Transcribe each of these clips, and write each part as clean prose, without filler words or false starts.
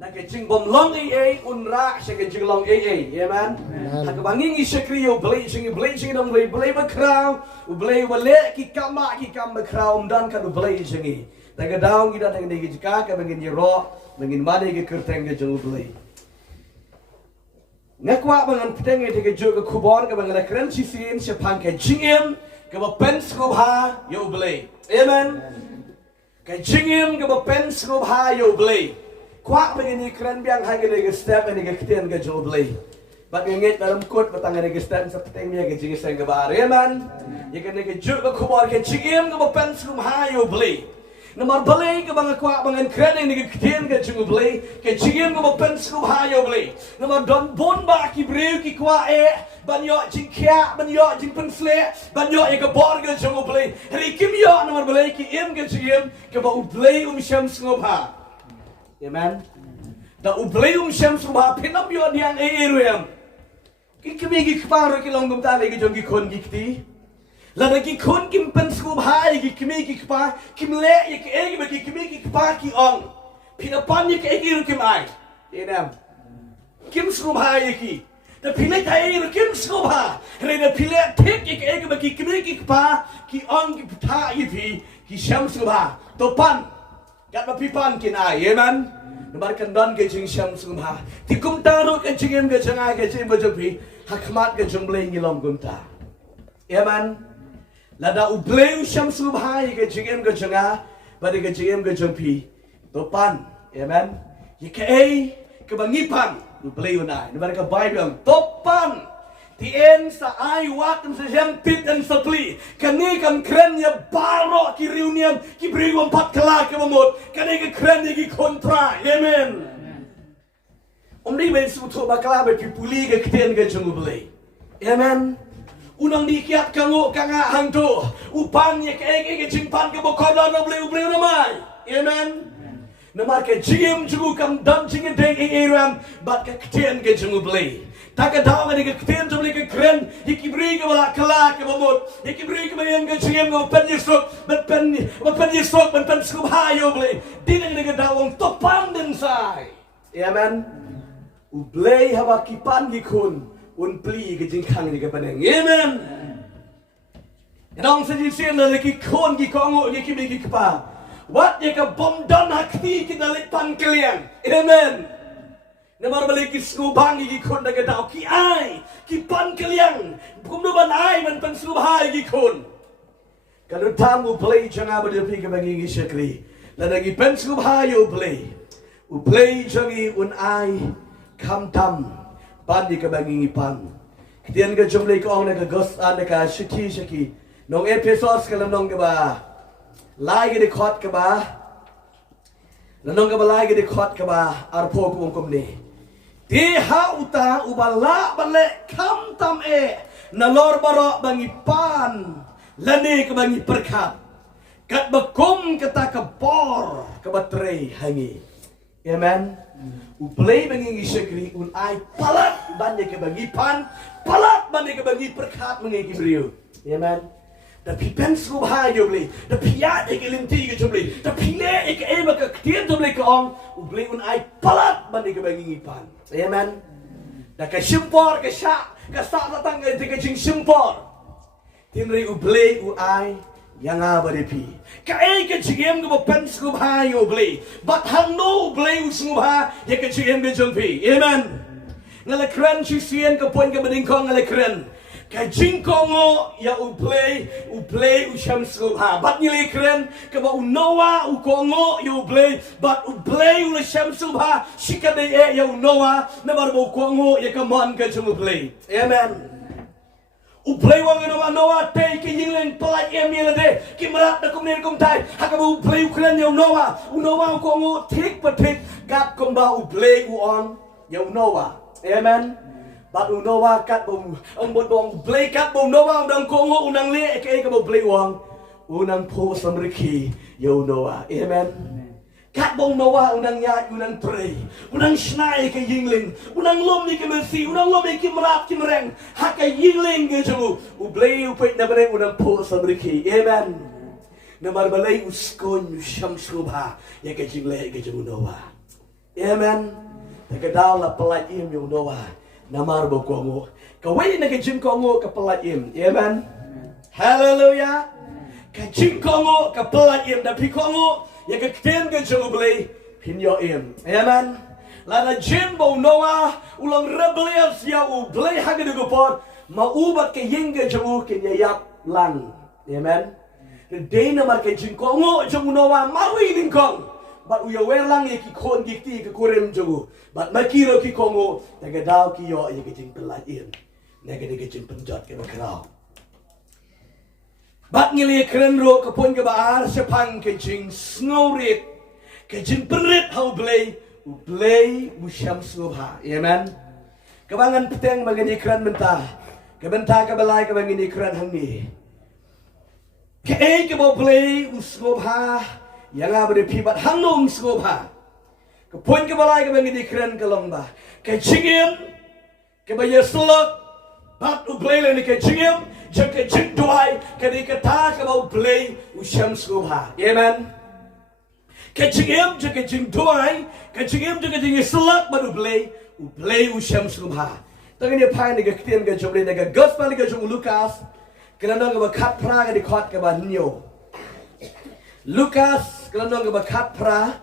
nak jing bom long AA unra syang jing long AA, amen. Hak banging isyakriyo blei dong blei bakraw, blei wale ki kama ki kam bakraw dan kan blei syngi. Taga daung kita tang negi jika ka bangin jero, bangin mane ke kerteng ke jeng blei. Ngakwa bangan peteng ke ke kubor ke bangan keren sisin sepang ke jingim ke PYNSNGEWBHA yo blei. Amen. Ke jingim ke PYNSNGEWBHA yo blei. Kuak begini keren biang hai gede ke step ini ke ketian ke jauh BLEI. Bak ngengit dalam kot batang ini ke step seperti ini ke jingis yang ke bahar, amen. Ya kena ke jauh ke kubur ke jingim ke PYNSNGEWBHA yo BLEI. Nomor BLEI ke bang kuak bangan keren ini ke ketian ke jauh BLEI ke jingim ke PYNSNGEWBHA yo BLEI. Nomor don bon ba ki breu ki kuak banyo jing kia banyo jing pensle banyo ke bor ke jauh BLEI. Hari kim yo nomor BLEI ki im ke jingim ke bau BLEI PYNSNGEWBHA. Amen. Da BLEI PYNSNGEWBHA pinam yo diang eruem. Ki kemi ki kparo ki longgum tale ki jongi kon gikti. La da ki kon kim PYNSNGEWBHA ki kemi ki kpa kim le ye ki egi ba ki kemi ki kpa ki ong. Pinapan ye ki egi ru kim ai. Amen. Kim SNGEWBHA ye ki. Da pile ka egi ru kim SNGEWBHA. Re da pile tek ye ki egi ba ki kemi ki kpa ki ong ki pta ye pi ki SNGEWBHA. Topan. Gat mapipan kinai, amen. Namarkan don ke jing PYNSNGEWBHA. Tikum taruh ke jingim ke jengah ke jing bajopi. Hakmat ke jeng BLEI ngilom gumta. Amen. Lada BLEI PYNSNGEWBHA ke jingim ke jengah. Badi ke jingim ke jengpi. Topan, amen. Ye ke bangipan. BLEI unai. Namarkan Bible. Topan. Tien sa ai wat sa jam pit and sa pli. Kani kam kren ya baro ki reunion ki brigo pat kala ke mamot. Kani ke kren ki kontra. Amen. Omri ben su to bakala be pipuli ke kten ke jung BLEI. Amen. Unang dikiat kango kanga hangto. Upang ye ke jingpan ke bokola no BLEI ramai. Amen. Namar ke jim jugu kam dam jing deng eram bat ke kten ke jung BLEI. Taka daw nga ke kten jom ke kren ikibri ke wala kala ke mamot ikibri ke mayan ke jingem ke pen yisok ben PYNSNGEWBHA yo BLEI dinang ke dawong topan din sai. Amen. BLEI haba kipan gikun un pli ke jingkang ni ke paneng. Amen. Nong sa jisien na ki kon ki kongo ki kibi ki kpa wat ye ka bom don hakti ki dalit pan kalian. Amen. Namar balik ki skubang ki kon daga daw ki ai ki pan kaliang kum do ban ai man PYNSNGEWBHA ki kon kalau tamu BLEI jangan berdepi ke bagi syakri la dagi PYNSNGEWBHA yo BLEI jangi un ai kam tam pan di ke bagi pan kitian ke jumlai ko ong na gos an ka shiki nong episodes kalam nong ke ba lai ke khot ke ba nong ke ba lai ke khot ke ba arpo ko kum ni Diha uta ubala bale kam tam nalor baro bangi pan lani ke bangi perkat kat bakum kata kebor ke baterai hangi. Amen. BLEI bangi syakri un ai palat bande ke bangi pan palat bande ke bangi perkat mengi kibriu. Amen. Tapi PYNSNGEWBHA yo BLEI, tapi ya ke linti ke BLEI, tapi le ke eba ke ktian BLEI ke ong, BLEI un ai palat bande ke bangi ngipan. Amen. Da ke simpor ke sa datang ke jing simpor. Tinri BLEI u ai yang abadipi. Ka ke jingem ke PYNSNGEWBHA yo BLEI, bat hang no BLEI PYNSNGEWBHA ye ke jingem ke jengpi. Amen. Ngala keren sisian ke poin ke bedingkong ngala keren. Ka jingkongo ya BLEI PYNSNGEWBHA bat nilai keren ke ba unowa ukongo ya BLEI bat BLEI PYNSNGEWBHA shikade ya unowa na bar bo kongo ya kaman ke jung BLEI. Amen. BLEI wang nowa te ke yinglen pelai emil de ki marat da kumnen kum tai hakabu BLEI keren ya unowa ukongo tik patik gat kum ba BLEI on ya unowa. Amen. Bat unowa kat bom ang bodong BLEI kat bom nowa udang kongo unang le ke bo BLEI wang unang po samriki yo nowa. Amen. Kat bom nowa unang ya unang trei unang snai ke yingling unang lom ni ke mersi unang lom ni ke merat ke mereng hak ke yingling ke jemu BLEI upet na mereng unang po samriki. Amen. Namar BLEI uskon PYNSNGEWBHA ya ke jingle ke jemu nowa. Amen. Tagadao la palaim yung Noah. Namar bo kongo. Kawai na kajing kongo ka palaim. Amen. Hallelujah. Kajing kongo ka palaim. Dapi kongo. Ya kakten ka jungubli. Pinyo im. Amen. Lana jin bo Noah. Ulang rebelias ya ublay hagadugupot. Maubat ka yingga jungu kinyayap lang. Amen. Dena mar kajing kongo jungu Noah. Mawi din kong. But we are lang ki kon gikti ki kurem jogu. But makiro ki kongo tagadao ki yo ye kijing pelain. Nega de kijing penjot ke bakrao. But ngili kren ro ka pon ka baar sepang kijing snowrit. Kijing penrit hau blei u blei u syam subha. Amen. Kabangan peteng bangani kren mentah. Kabenta ka balai ka bangani kren hangi. Ke ba blei u subha. Yang apa dia pibat hanung skobha. Kepoin ke balai ke bangi dikeren ke lomba. Ke jingim. Ke bayar selok. Bat ublei ni ke jingim. Jeng ke jingduwai. Ke dikata ke bau blei usyam skobha. Amen. Ke jingim jeng ke jingduwai. Ke jingim jeng ke jingim selok. Bat ublei. Ublei usyam skobha. Tangan dia pai ni ke ketian ke jomli. Ni ke gospel ni ke jom Lukas. Kerana ke bakat pra ke dikot ke bahnyo. Lukas kalau nong ke bakat pra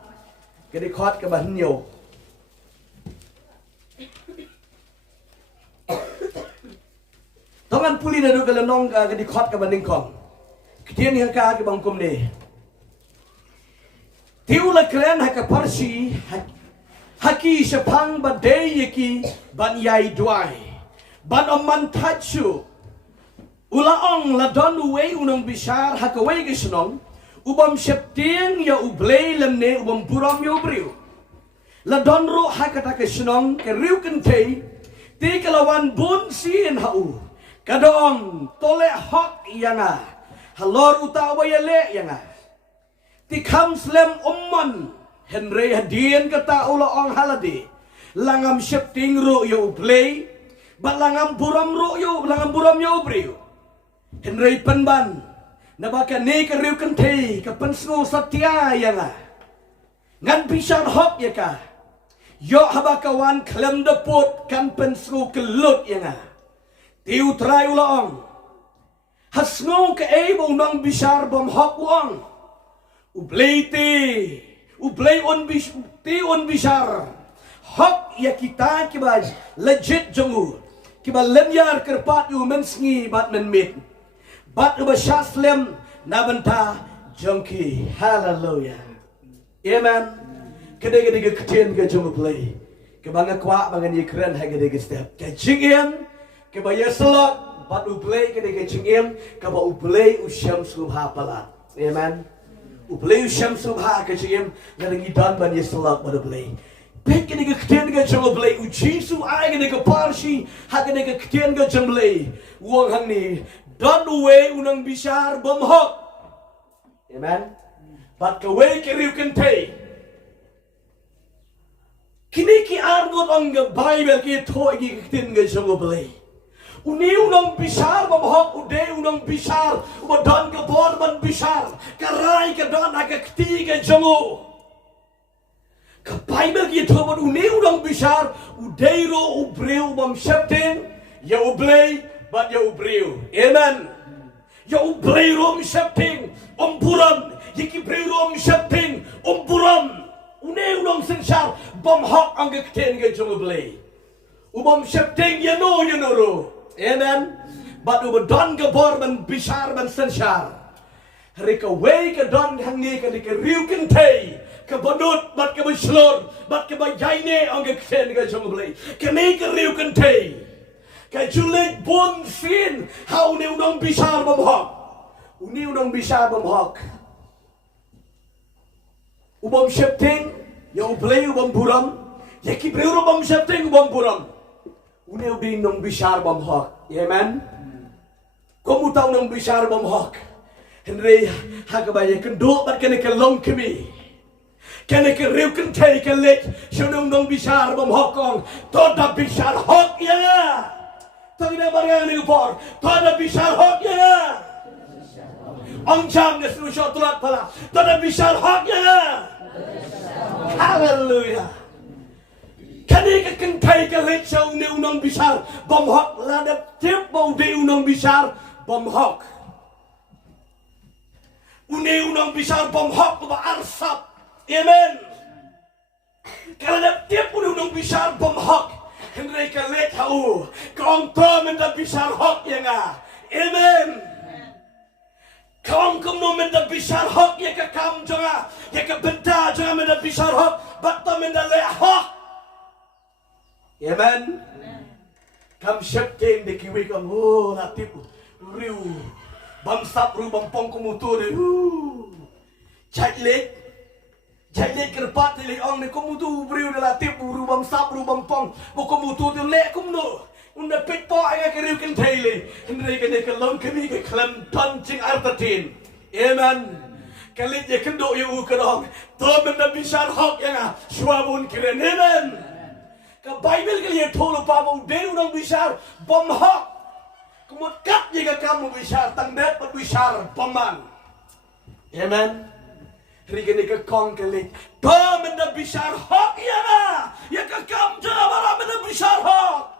ke dikot ke bahnyo. Tangan puli nadu kalau nong ke dikot ke baningkong. Ketian yang ke bangkum ni. Tiu la keren hak parsi haki sepang badai yaki ban yai duai. Ban oman tachu. Ulaong la don uwe unong bisar hak uwe gisenong. Ubam septiang ya ublei lemne ubam buram ya ubriu. La donro hakata ke senong ke riu kentei. Ti kelawan bun sien hau. Kadong tole hok yanga. Halor utawa ya le yanga. Ti kam slem umman. Henry hadien kata ulaong haladi. Langam septing ro ya ublei. Ba langam buram ro ya langam buram ya ubriu. Henry penban. Nabaka ni ka riu kentei ka pensngu satya yanga. Ngan pisan hok ya ka. Yo habakawan klem depot kan pensngu kelut yanga. Tiu trai ulaong. Hasngu ke ebo nang bisar bom hok uang. Ublei ti. Ublei on bisar. Hok ya kita kiba legit jongu. Kiba lenyar kerpat yu mensngi bat menmit. Bat uba syaslem nabenta jongki. Hallelujah. Amen. Kedai-kedai ketian ke jom play. Kebangga kuat bangan ye keren kedai step. Ke jingim. Kebaya selot. Bat ublay kedai jingim. Keba ublay usyam subha palat. Amen. Ublay usyam subha ke jingim. Ngadang idan ban ye selot bat ublay. Pek kedai ketian ke jom play. Ujisu ay kedai ke parsi. Hak kedai ketian ke jom play. Uang hang ni. Dan uwe unang bisar bomhok. Amen. Bat kawe kiriu kentei. Kini ki argot ang Bible ki toy ki kitin ga jongo belei. Uni unang bisar bomhok ude unang bisar. Ubadan ka bon ban bisar. Karai ka dan aga kti ga jongo. Ka Bible ki toy ban uni unang bisar. Udeiro ubreu bam septen. Ya ublei. But ya ubriu. Amen. Ya ubrei rom septing. Buram. Yiki brei rom septing. Buram. Une unong sensar. Bom hok ang kekten ke jom ublei. Ubam septing ya no ro. Amen. But ubadon ke bor ban bisar ban sensar. Rika wei ke don hangi ke rika riu kentei. Ke badut bat ke baslor. Bat ke bajaine ang kekten ke jom ublei. Kene ke riu kentei. Kay julik bon sin hau ni unang bisar bomhok. Uni unang bisar bomhok. Ubam septing ya ublei ubam buram. Ya ki breuro bam septing ubam buram. Uni udin nang bisar bomhok. Amen. Kamu tahu nang bisar bomhok. Henry hakabaya kenduk bat kene kelong kemi. Kene ke riu kentei ke lek syunung nang bisar bomhok kong. Toda bisar hok ya. Tangina barang ni upor. Tada bisar hok ya. Ang jam na sinusyo tulat pala. Tada bisar hok ya. Hallelujah. thay cái lệ châu nêu nông bisar bom học là đẹp tiếp bầu điệu nông bisar bom học nêu nông bisar bom học của bà arsap amen kalau đẹp tiếp nêu nông bisar bom học henry cái lệ thau con to mình đã bisar học yang amen Kong kuno menda bisar hok ya ka kam jonga ya ka benta jonga menda bisar hok batta menda le hok amen kam shakting de kiwi kam natip riu bam sap ru bam pong kumutu de chai lek kerpat le ong de kumutu riu de latip ru bam sap ru bam pong bo kumutu de le kumno Unda pit po ay kariw kan tayle. Hindi ka na kalong kami ka kalam pancing artatin. Amen. Kalit ya kendo yung ukarong. Tomen na bisar hok yang suwabon kiren. Amen. Ka Bible kaliya tolo pa mong deo ng bisar bom hok. Kumot kat ya ka kamu bisar tangdet pat bisar paman. Amen. Hindi ka na kakong kalit. Tomen na bisar hok yang ya ka kam jana marami na bisar hok.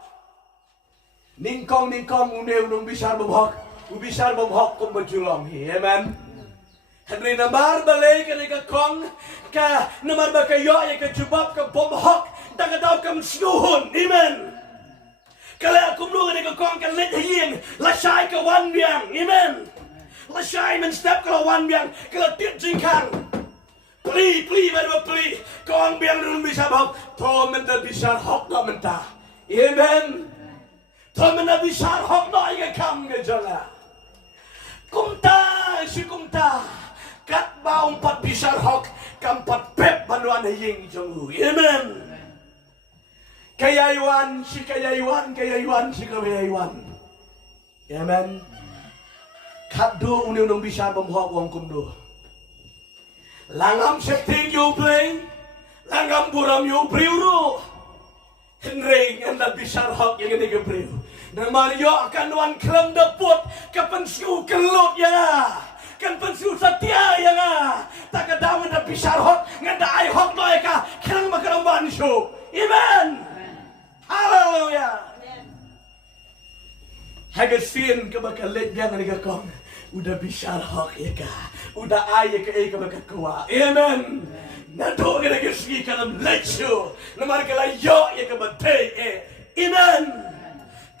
Ningkong uneu nung bisar bumhok, ubisar bumhok kung bajulong hi, amen. Henry namar balay ka ni kakong, ka namar ba kayo ay ka jubab ka bumhok, daw kam snuhon, amen. Kala kumlo ni kakong ka lit hiying, lasay ka wanbiang, amen. Lasay man step ka wanbiang, kala tit jingkang. Pli, ba pli, kong biang nung bisar bumhok, tomen da bisar hok na menta, amen. Tomen na bisar hok na ay kam nga jala. Kumta, kat ba umpat bisar hok, kampat pep banuan hiying jongu. Amen. Kayaywan si kayaywan si kayaywan. Amen. Kaddo uniw ng bisar bumhok wang kumdo. Langam septing yu BLEI, langam buram yu priuro. Henry ang bisar hok yang ini kepriu. Nang Mario akan wan kelam daput kapensu kelut ya. Kan pensu setia ya. Tak kadawan na bisar hok nganda ay hok loy ka kelang makaramban show. Amen. Hallelujah. Hagasin ka bakalit yang ni kakong. Udah bisar hok ya ka. Udah ay ka ay ka bakakwa. Amen. Nato ka nagasi ka ng lecho. Namar ka layo ya ka batay. Amen.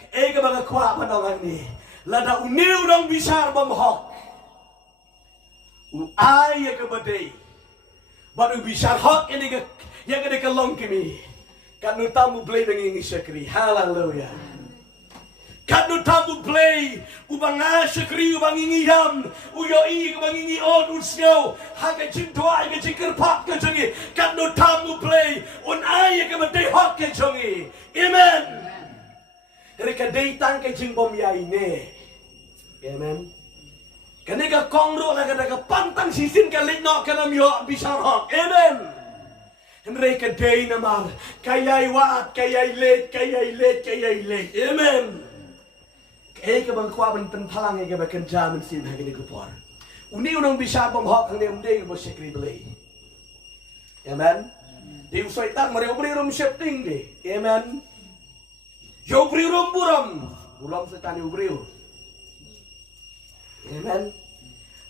Ega mga kwa panongan ni lada uniw ng bisar bumhok uay ka baday baru bisar hok ini ka yang ada kalong kami kanu tamu BLEI bengingi syakri hallelujah kanu tamu BLEI ubang syakri ubang ingiyam uyoi ubang ingi on usnyaw haga jingduwai ka jingkerpat ka jongi kanu tamu BLEI unay ka baday hok ka jongi amen. Reka datang ke jingbom ya ini, amen. Kenika kongro laga daga pantang sisin kalit no kanam yo bisar hok, amen. Reka day namar kayay wat kayay let, amen. Kaya ka bang kwaban penpalang ya bakan jaman sin hagini kupor. Uni unang bisar bom hok ang neumde mo sekri BLEI, amen. Di usay tang mari ubri rum shifting di, amen. Yo briurum buram sa tani ubriu. Amen.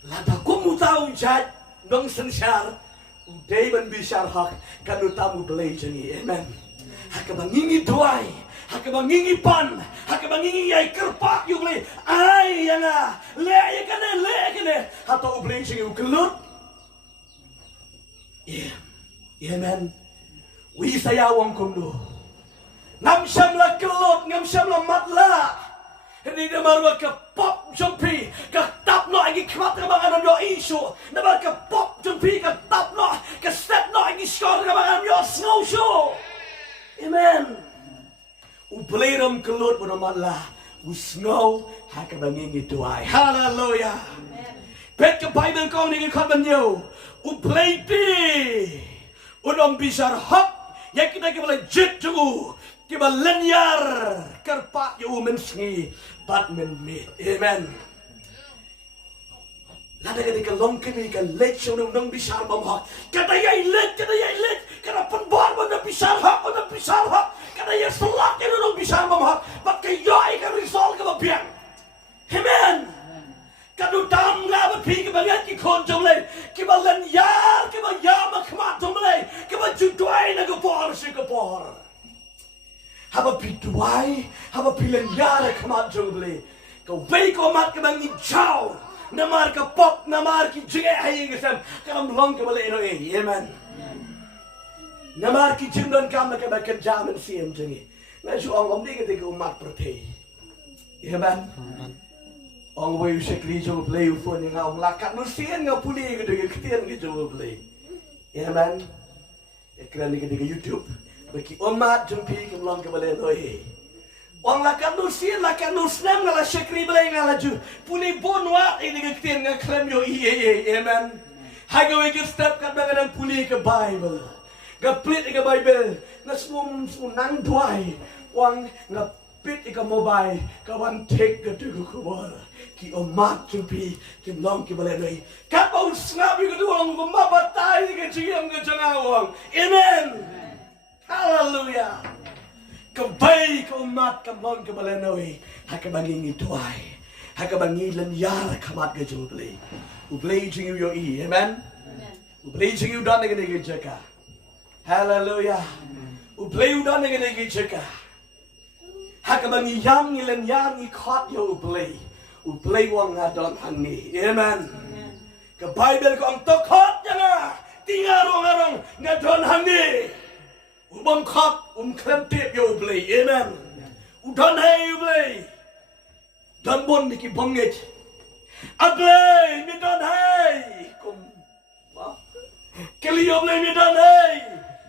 Lada kumutaw jad nung sensyar uday man bisar hak kanutamu BLEI jani. Amen. Haka mangingi duwai, haka mangingi pan, haka mangingi ay kerpak yung BLEI. Ay yana, le kane. Hato BLEI jani ukelut. Amen. Wi sayawang kumdo. Ngam syam la kelut, ngam syam la matla. Hindi na marwa ka pop jumpi, ka tap no ay gikmat ka mga namyo isu. Naman ka pop jumpi, ka tap no, ka step no ay giskor ka mga namyo snow show. Amen. Ubleram kelut mo na matla, usnow haka bangingi tuay. Hallelujah. Pet ka Bible ko ningin kabanyo, ublay ti. Unong bisar hak, yang kita kibala jit jungu. Kiba lenyar kerpak yu mensngi bat men mit. Amen. Lada ka di ka long kami ka let siya nung bisar bumhok. Kada yay let. Kada penbar mo na bisar hok. Kada ada yang selak yang nung bisa memhak, bat kayoi kan risol ke babiang. Amen. Kadu tam la bat pi ke bagian ki kon jomle, ki balan yar, ki ba yam khmat jomle, ki ba jingduwai na ko por se ko por. Haba pi duwai, haba pi len yar khmat jomle. Ko vei ko mat ke bang ni chao. Namar ka pop, namar ki jinge hai ke sam, kam long ke bale no e. Amen. Namar ki jingdon kam ke ba kerja men siem jinge. Na ju ong ni ke te ko mat protei. Amen. Ong wei sekli jo BLEI ufo ni ngau lakat no sien ngau puli ke de ketien ke jo BLEI. Amen. Ekran ni ke YouTube. Bagi umat jumpi ke long ke bale no e. Ong lakat no sien lakat no snam ngala sekli BLEI ngala ju. Puli bonwa ini ke ketien ngau klem yo amen. Hago we ke step kat bangan puli ke Bible. Gaplit ke Bible. Ngasmum nang duai. Wang ngapit ke mobile. Kawan take ke tu kubor. Ki omat jumpi ki long ki bale noi kapau snap yu kedua ngom mabatai ke jiam ke jangawang. Amen. Hallelujah. Kebai ke umat ke long ki bale noi hakabangi ngituai hakabangi len yar kamat ke BLEI BLEI jing yo I. Amen. BLEI jing yu dan ke jaka. Hallelujah. BLEI dan ke jaka hakabangi yang len yang I khot yo BLEI BLEI wang ngadon hangni. Amen. Ke Bible ko ang tokot nga tingarong-arong ngadon hangni. Ubang khot klemptip yo BLEI. Amen. Udon hay BLEI. Dan bon niki bongit. BLEI mi don hay. Kum. Kali yo BLEI mi don hay.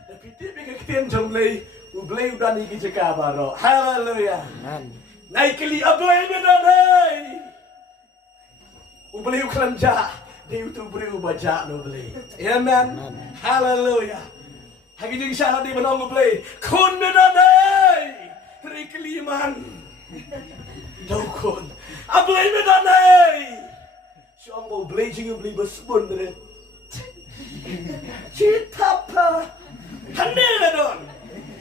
Tapi tip ke ketien jom BLEI udah niki jeka baro. Hallelujah. Amen. Naik kali BLEI mi don hay. BLEI uklanja, dia itu beri baca no BLEI. Amen. Hallelujah. Hagi jeng syarat di menong BLEI. Kun medanai, hari keliman. Daukun. BLEI medanai. Siang mau BLEI jeng BLEI bersebut deh. Citapa. Hande ladon.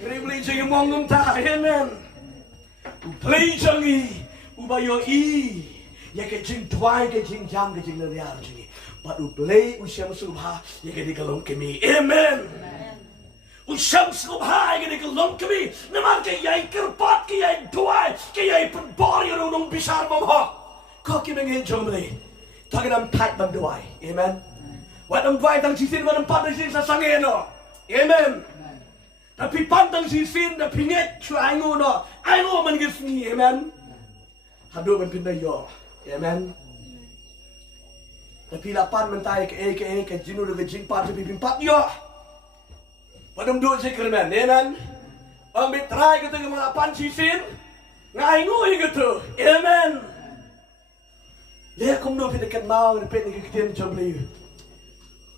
Hari BLEI jeng mongum ta. Amen. BLEI jengi, ubayo I. Ya ke jingduwai ke jingjam ke jingliar jingi. But BLEI usyam subha ya ke dikalong kami. Amen. Usyam subha ya ke dikalong kami. Naman ke yai kerpat ke yai duwai ke yai penbor ya nung bisar mamha. Kau ki mengin jom BLEI. Taginam tat banduai. Amen. Wadam duai tang sisin wadam pat sisin sa sangeno. Amen. Tapi pantang sisin da pinget chu aingo no. Aingo man gisni. Amen. Hadu man pinday yo. Amen. Tapi lapan mentai ke jinu ke jingpat ke pimpat yo. Padam do je kerman. Amen. Ang bitrai ke tengah lapan sisin ngai ngui gitu. Amen. Dia kum do pindekan mau ke pindekan ketien jom BLEI.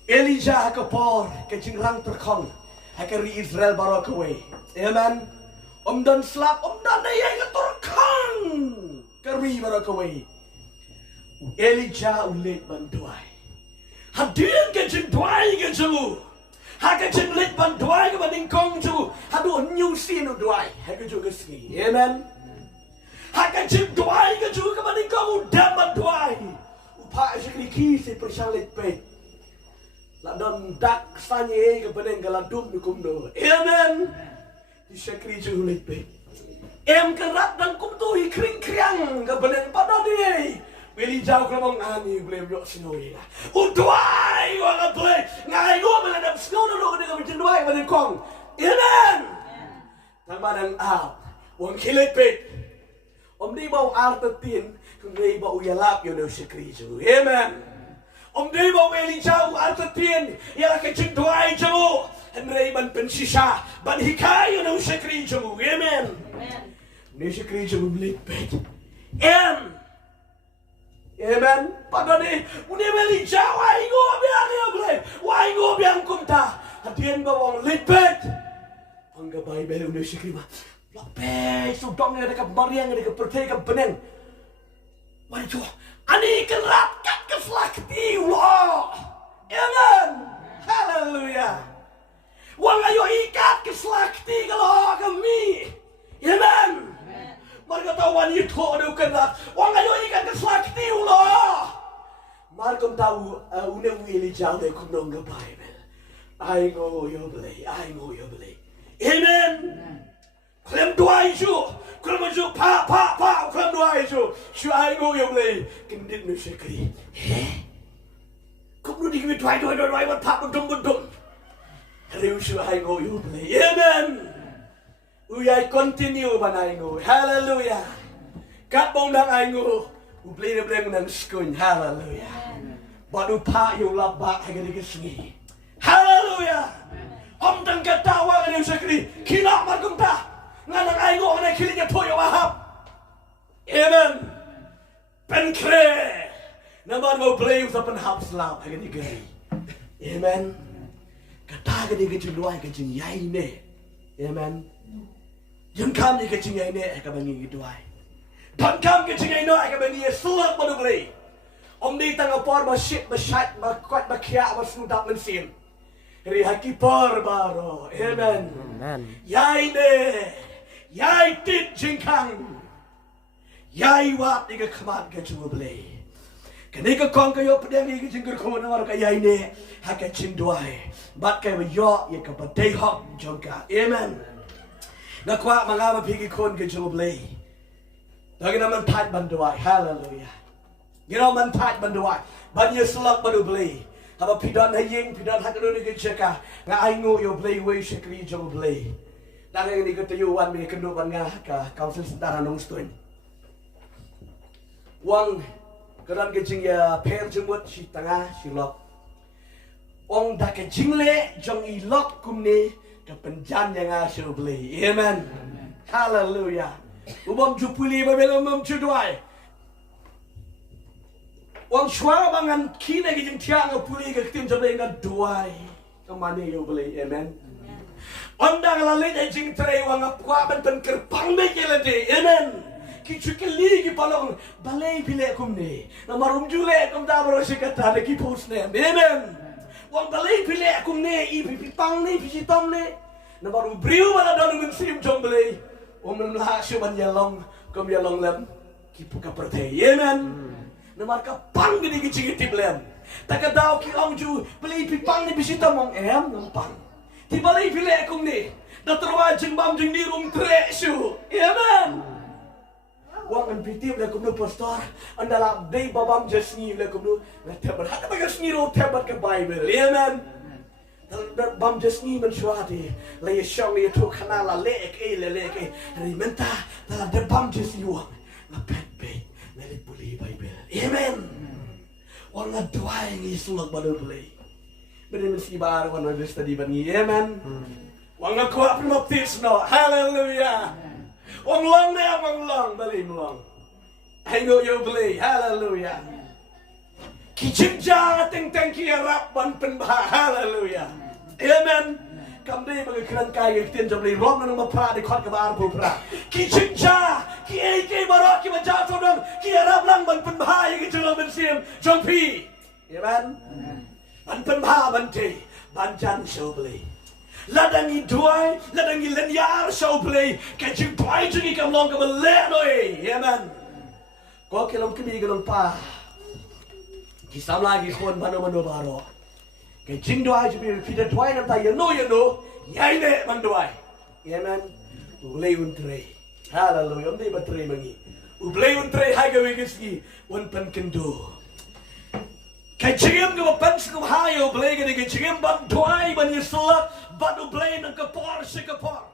Elijah ke por ke jingrang terkong. Hakari Israel barakaway. Amen. Dan slap dan ayai ke terkong. Kari barakaway. Elijah ulit banduai. Hadian ke jingduwai ke jemu. Haka jinglit banduai ke bandingkong jemu. Hadu nyusi no duai. Haka juga sini. Amen. Haka jingduai ke jemu ke bandingkong udah banduai. Upa asyik kisi persalit pe. Ladon dak sanye ke banding galadum nukum do. Amen. Disyakri jemu ulit pe. Em kerat dan kumtuhi kring-kriang ke banding pada dia. Beli jauh kelamang ani BLEI yok sinoi lah. Uduai wang BLEI ngai go meladap snow dulu dengan jingduwai badan kong. Amen. Tang badang out. Wang kilepet. Om di bau artetin kungai bau yalap yo no sekri ju. Amen. Om di bau Elijah artetin ya ke jingduwai ju. Henry ban pensisa ban hikai yo no sekri ju. Amen. Amen. Ni sekri ju BLEI pet. Amen. Pada ni, uni Elijah wai go biang ya BLEI. Wai go biang kumta. Hadian bawang lipet. Angga Bible uni sikrima. Lapet sudong yang dekat mariang yang dekat pertai ke beneng. Wai tu. Ani kerat kat keslakti Allah. Amen. Hallelujah. Wang ayo ikat keslakti kalau kami. Amen. Mereka tahu wanita ada kena. Orang ayo ikan keslakti ulah. Mereka tahu unek wili jauh dari kunong ke Bible. I know you believe. I know you believe. Amen. Klaim doa itu. Klaim itu pa. Klaim doa itu. Shu I know you believe. Kendit nu sekali. Kau nu dikit doa. Wan pa bedum. Hari shu I know you believe. Amen. Uyai continue ban I know. Hallelujah. Kat bong dang I know. Ubli na bleng nang skun. Hallelujah. Badu pa yung labak hagad ikisingi. Hallelujah. Om tang katawa ng sekri. Kina margum ta. Nga nang I know na kiling ya toyo ahap. Amen. Penkre. Naman mo blame sa panhap slap hagad ikisi. Amen. Kataga di kajinduay kajin ne. Amen. Donkam ni kecingay ni kabangi gituai. Donkam kecingay no kabangi sulak madugri. Om di tanga por masyit masyat makwat makya masudak mensin. Ri hakipor baro. Amen. Amen. Yai ne. Yai tit jingkang. Yai wat ni kamat kecingubli. Kenika kong kayo pedang ni kecinggur kona war kayai ne hakachinduai. Bat kayo yo ye kapadai hok jongka. Amen. Nakwa mga mapigi kon ke BLEI. Lagi naman tat banduai. Hallelujah. Gino man tat banduai. Banya selak badu BLEI. Haba pidan haying pidan hakano ni keceka. Nga aingo yo BLEI way shekri jo BLEI. Dahil ni ketayuan mi kendupan nga ka kaunsel sentara nong stoin. Wang keran kecing ya per jemut si tengah si lok. Wang dak kecing le jong ilok kumni kepenjan yang asyik BLEI. Amen. Hallelujah. Umam jupuli babel umam juduai. Wang shwa bangan kina gijing tiang puli ke tim JINGIM na duai. Kamane yo BLEI. Amen. Ondang lalit jing tray wang apwa ban kerpang me kelade. Amen. Kichukili ki palong BLEI pile kumne. Na marum jule kum da bro sikata ki post ne. Amen. Wang BLEI pile kumne ipi pang ne pisitom ne. Na baru beriu mana dalam mensim jong BLEI. Melah syuman yalong kum yalong lem kipu kaperte. Amen. Na marka pang gini gicingitip lem. Taka daw ki ong ju BLEI pipang ni bisitom ong nampang. Ti BLEI pile kum ni. Na terwa jeng bam jeng ni rum tre syu. Amen. Wang an pitip le kum nu pastor andala day babam jesni le kum nu na tebat hata bagas ni ro tebat ke Bible. Amen. Bam jesni mensuati le yeshong le tu kanala lek lek hari menta dalam de bam jesni wang na pet le buli Bible. Amen. Wang na doai ngi sulak badu BLEI. Beri mesti bar wan na study bangi. Amen. Wang na kuat baptis no. Hallelujah. Wang long na wang long BLEI long. I know you BLEI. Hallelujah. Kijinja teng kiarap ban penbah. Hallelujah. Amen. Kamde bagi keran kaya kitian JINGIM rom nang mapra di khot kabar pupra. Kijinja ki AK barok ki baca todong ki arap lang ban penbah yang jelo bensim jongpi. Amen. Ban penbah ban te ban jan show BLEI. Ladangi duai, ladangi lenyar show BLEI. Kajing duai jingi kam long kam le noi. Amen. Ko kelong kimi gelong pa. Kisam lagi kon mano baro. Kay jingduwai jubi pida duai nam ta yano yai ne manduai. Amen. BLEI untre. Hallelujah. Om di batre mangi. BLEI untre hai gawe giski wan pan kendo. Kay JINGIM ke PYNSNGEWBHA BLEI ke JINGIM ban duai ban yesulat ban BLEI nang kapor sikapor.